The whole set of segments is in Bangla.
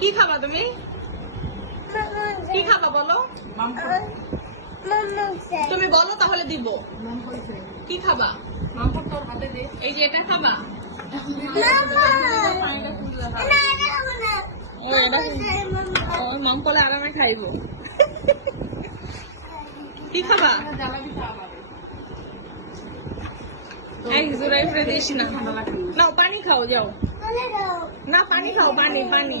কি খাবা তুমি? কি খাবা বলো? তুমি বলো তাহলে দিব। কি খাবা? এই যে এটা খাবা? কলে আরামে খাইব। কি খাবা? জোরাই না। পানি খাও, যাও। না, পানি খাও, পানি পানি।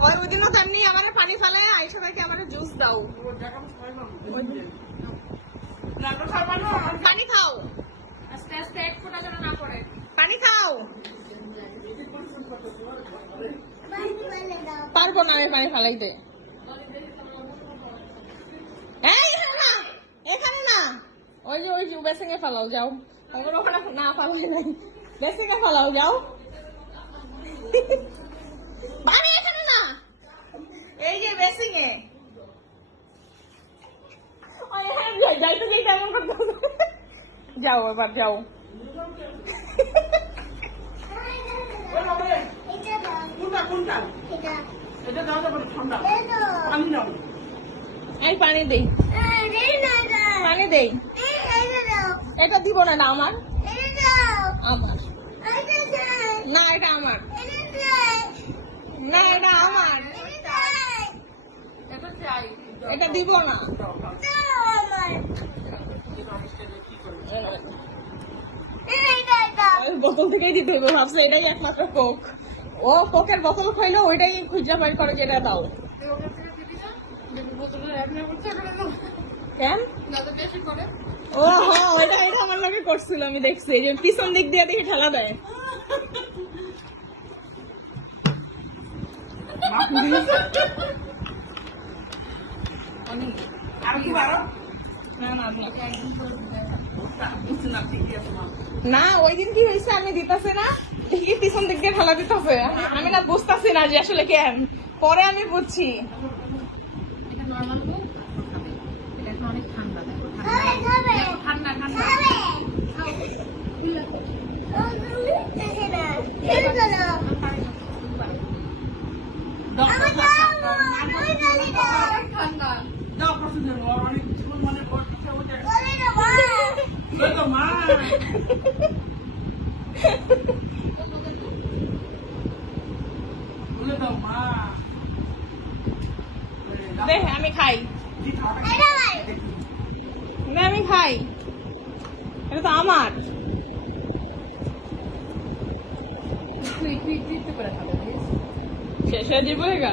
ওই দিনও তেমনি আমার পানি খাও আস্তে আস্তে এক যেন না পড়ে পানি খাও। পারব না আমি পানি ফেলাইতে এই, এখানে না এখানে না ওই যে ওই যে বেসিংয়ে ফেলাও যাও ওগুলো ওখানে না ফেলাই নাই বেসিংয়ে ফেলাও যাও পানি এখানে না এই যে বেসিংয়ে ওই হ্যাঁ যাই যাইতে যাই কেমন করতে যাও এবার যাও কোনটা কোনটা এটা দাও যাবে ঠান্ডা আমি নাও এই পানি দেই পানি দেই এটা দিব না না আমার। আমার। না এটা আমার। না এটা আমার। এটা দিব না। বোতল থেকেই দিতে হবে ভাবছে এটাই একমাত্র কোক। ও কোকের বোতল খাইলো ওইটাই খুঁজা বের করে যেটা দাও। কেন? বেশি ও হ্যাঁ ওইটা, এটা আমার লগে করছিল, আমি দেখছি। এই যে পিছন দিক দিয়ে দেখি ঠেলা দেয়। না ঠিকই ওই দিন কি হয়েছে? আমি দিতেছে না। দেখি পিছন দিক দিয়ে ঠেলা দিতেছে। আমি না বুঝতেছি না যে আসলে কেন। পরে আমি বুঝছি। নর্মাল আমি খাই। না আমি খাই। এটা তো আমার। শেষ হয়ে যাব এগা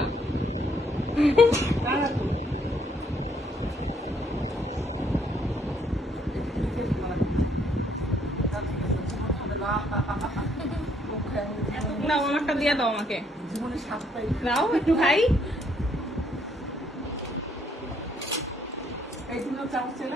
না আমারটা দিয়ে দাও আমাকে। নাও দাও একটু খাই। এই দিনও চাপ ছিল